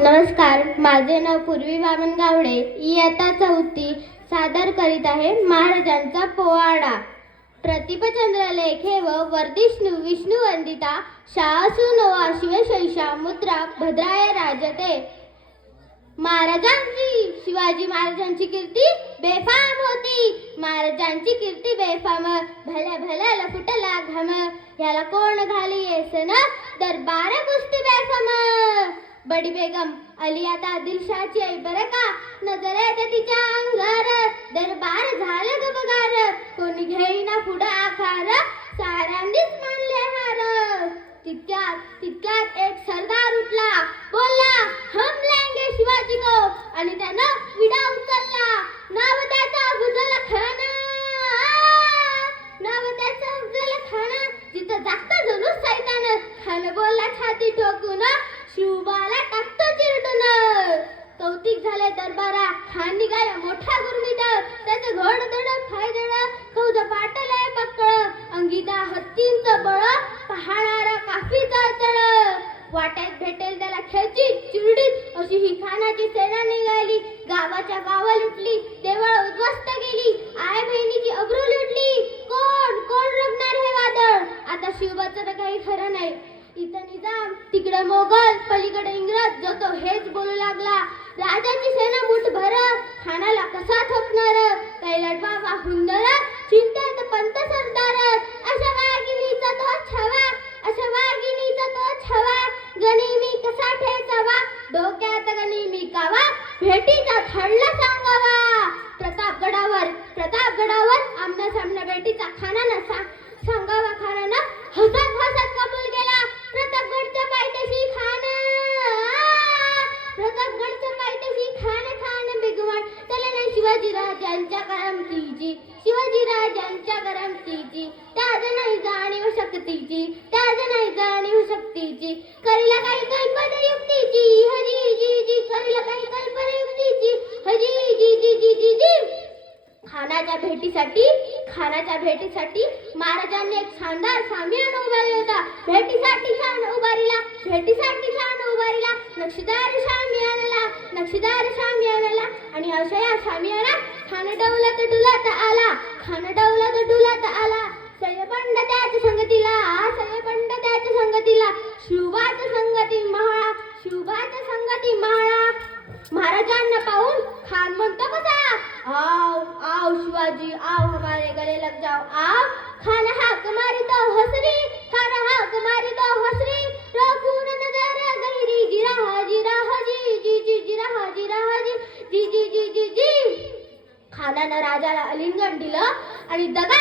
नमस्कार, माझे नाव पूर्वी वामन गावडे. इयत्ता चौथी सादर करीत आहे महाराजांचा पोवाडा. प्रतिपचंद्र लेखे व वर्धिष्णू विष्णू वंदिता शासु नवा शिवशैषा मुद्रा भद्राय राजते. महाराजांची शिवाजी महाराजांची कीर्ती बेफाम होती. महाराजांची कीर्ती बेफाम, भल्या भल्या लफुटला घाम. याला कोण घाली येसन दरबार कुस्ती बेफाम. बडी बेगम अली आता आदिलशाची आई बरं का, नजर येते तिच्या अंगार. दरबार झालं ग बगार, कोणी घेईना पुढं आकार. साऱ्यांनीच मानले हार. तितक्यात एक सरदार उठला, बोलला हम लेंगे शिवाजी को, आणि त्यानं विडा उचलला. नाव त्याचा अफजल खान, नाव त्याचा अफजल खान. जिथं जागता जणू सैतान. खान बोलला छाती ठोकून, शिवबाला टाकतो चिरडून. कौतिक झाले दरबारा, खान निघाला मोठा गुरमीत. त्याचं घोड दड फाय दड, कौज पाटलाय पक्कळ. अंगीता हत्तींचं बळ, पाहणारा काफीचा चळ. वाट्यात भेटेल त्याला खेचीत चिरडीत, अशी ही खानाची सेना निघाली. गावाच्या गावा लुटली, देवळ उद्ध्वस्त गेली. आई बहिणीची अब्रू लुटली. कोण कोण रोखणार हे वादळ. आता शिवबाचं तर काही खरं नाही. इथं निजाम, तिकडे मोगल, पलीकडे इंग्रज. जो तो हेच बोलू लागला. राजाची सेना मुठभर, खानाला कसा थोपणार. काही लढवा हुंदर, चिंतेत पंत सरदार. अशा वाघिणीचा तो छवा, अशा वाघिणीचा तो छवा. गनिमी कसा ठेचावा, डोक्यात गनिमी कावा. भेटीचा थडला सांगावा. प्रतापगडावर आमना सामना भेटीचा खानानं सांगावा. खानानं हसत हसत कबूल केला. प्रतापगडच्या पायथ्याशी खान, प्रतापगडच्या पायथ्याशी खान. खान बेगवान त्याला नाही शिवाजीराजांच्या करमतीची, शिवाजीराजांच्या करमतीची. त्याज नाही जाणीव शक्तीची, त्याज नाही जाणीव शक्तीची. करीला काही कल्पना युक्तीची, हजी जी जी. करीला काही कल्पना युक्तीची, हजी जी जी जी जी जी. खानाच्या भेटीसाठी महाराजांनी एक शानदार शामियान उभारला होता. भेटीसाठी शान उभारीला, भेटीसाठी शान उभारीला. नक्षीदार शामियानाला आणि अशा या शामियानात खान डौलत डुलत आला. खान डौलत डुलत आला. सयबंड त्याच्या संगतीला, सयबंड त्याच्या संगतीला. शिवबाच्या संगती महाळा, शिवबाच्या संगती महाळा. महाराजांना पाहून खान म्हणतो कसा, आओ आओ शिवाजी आओ, हमारे गले लग जाओ आओ. खान हाक मारी तो हसरी, खान हाक मारी तो हसरी. रखून नजर गहिरी, जिरा जी जी जी, जिरा जी जी जी जी जी. खानानं राजाला आलिंगन दिलं आणि दगा